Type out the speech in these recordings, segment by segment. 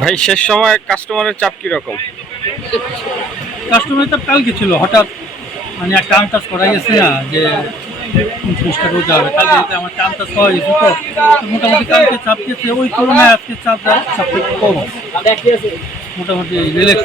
ভাই শেষ সময় কাস্টমারের চাপ কি রকম কাস্টমার তো কালকে ছিল, হঠাৎ মানে একটা আন্দাজ করা গেছে না যে উনত্রিশটা রোজা হবে। কালকে আমার একটা আন্দাজ গেছে তো মোটামুটি কালকে চাপ গেছে ওই তুলনায় আজকে চাপ চাপটা একটু কম। মোটামুটি রিল্যাক্স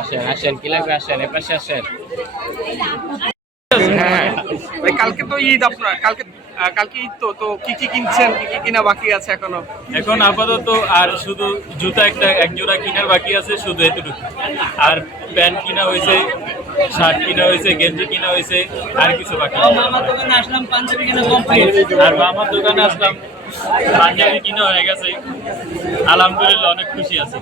আসেন আসেন কি লাগবে আসেন? এপাশে আসেন। হ্যাঁ। কালকে তো ঈদ আপনার কালকে কালকে ঈদ তো তো কি কি কিনছেন কি কি কিনা বাকি আছে এখনও? এখন আপাতত আর শুধু জুতা একটা এক জোড়া কেনার বাকি আছে শুধু এতটুকু। আর প্যান্ট কিনা হয়েছে শার্ট কিনা হয়েছে গেঞ্জি কিনা হয়েছে আর কিছু বাকি আর মামার দোকানে আসলাম পাঞ্জাবি কিনা হয়ে গেছে। আলহামদুলিল্লাহ অনেক খুশি আছি।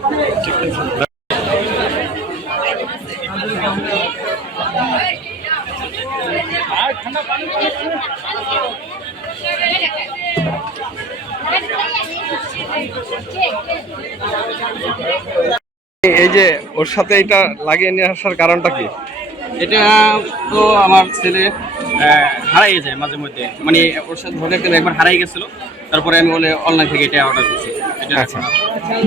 এই যে ওর সাথে এটা লাগিয়ে নিয়ে আসার কারণটা কি? এটা তো আমার ছেলে আহ, হারাই যায় মাঝে মধ্যে। মানে ওর সাথে ধরে একবার হারাই গেছিল। তারপরে আমি বলে অনলাইন থেকে এটা অর্ডার করছি। আচ্ছা।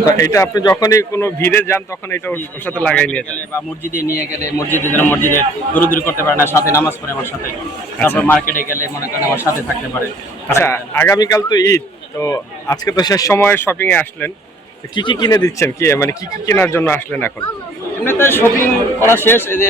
তো এটা আপনি যখনই কোনো ভিড়ে যান তখন এটা ওর সাথে লাগাই নিয়ে যান। বা মসজিদে নিয়ে গেলে মসজিদে যারা মসজিদে দূর করতে পারে না সাথে নামাজ পড়ে আমার সাথে। আচ্ছা। তারপর মার্কেটে গেলে মনে করেন আমার সাথে থাকতে পারে। আচ্ছা আগামীকাল তো ঈদ তো আজকে তো শেষ সময় শপিং এ আসলেন কি কি কিনে দিচ্ছেন? কি মানে কি কি কেনার জন্য আসলেন এখন? এমনিতে শপিং করা শেষ এই যে